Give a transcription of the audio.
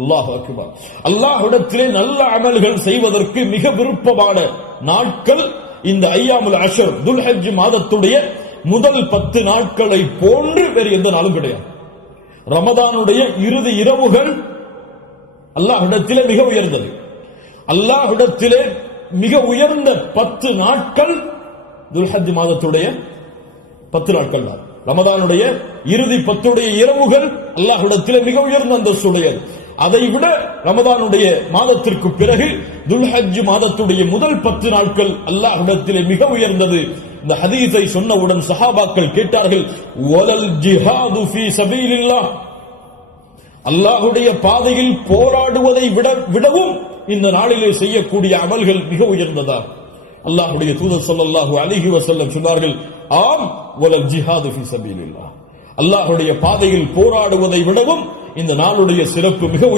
அல்லாஹ் அக்பர். அல்லாஹ்விடத்திலே நல்ல அமல்கள் செய்வதற்கு மிக விருப்பமான நாட்கள் இந்த ஐயாமுல் அஷர், துல்ஹஜ் மாதத்துடைய முதல் 10 நாட்களை போன்று வேறு எந்த நாளும் கிடையாது. ரமதானுடைய இறுதி இரவுகள் அல்லாஹ்விடத்திலே மிக உயர்ந்தது. அல்லாஹ்விடத்திலே மிக உயர்ந்த 10 நாட்கள் துல்ஹஜ் மாதத்துடைய 10 நாட்கள் தான். ரமதானுடைய இறுதி 10 இரவுகள் அல்லாஹ்விடத்திலே மிக உயர்ந்த அந்தஸ்துடையது. அதை விட ரமதானுடைய மாதத்திற்கு பிறகு துல்ஹஜ் மாதத்துடைய முதல் 10 நாட்கள் அல்லாஹ்விடத்திலே மிக உயர்ந்தது. இந்த ஹதீஸை சொன்னவுடன் சஹாபாக்கள் கேட்டார்கள், வலல் ஜிஹாது ஃபீ சபீலில்லாஹ், அல்லாஹ்வுடைய பாதையில் போராடுவதை விடவும் இந்த நாளிலே செய்யக்கூடிய அமல்கள் மிக உயர்ந்ததா? அல்லாஹ்வுடைய தூதர் ஸல்லல்லாஹு அலைஹி வஸல்லம் சொன்னார்கள், ஆம், வலல் ஜிஹாது ஃபீ சபீலில்லாஹ், அல்லாஹ்வுடைய பாதையில் போராடுவதை விடவும் இந்த நாளுடைய சிறப்பு மிக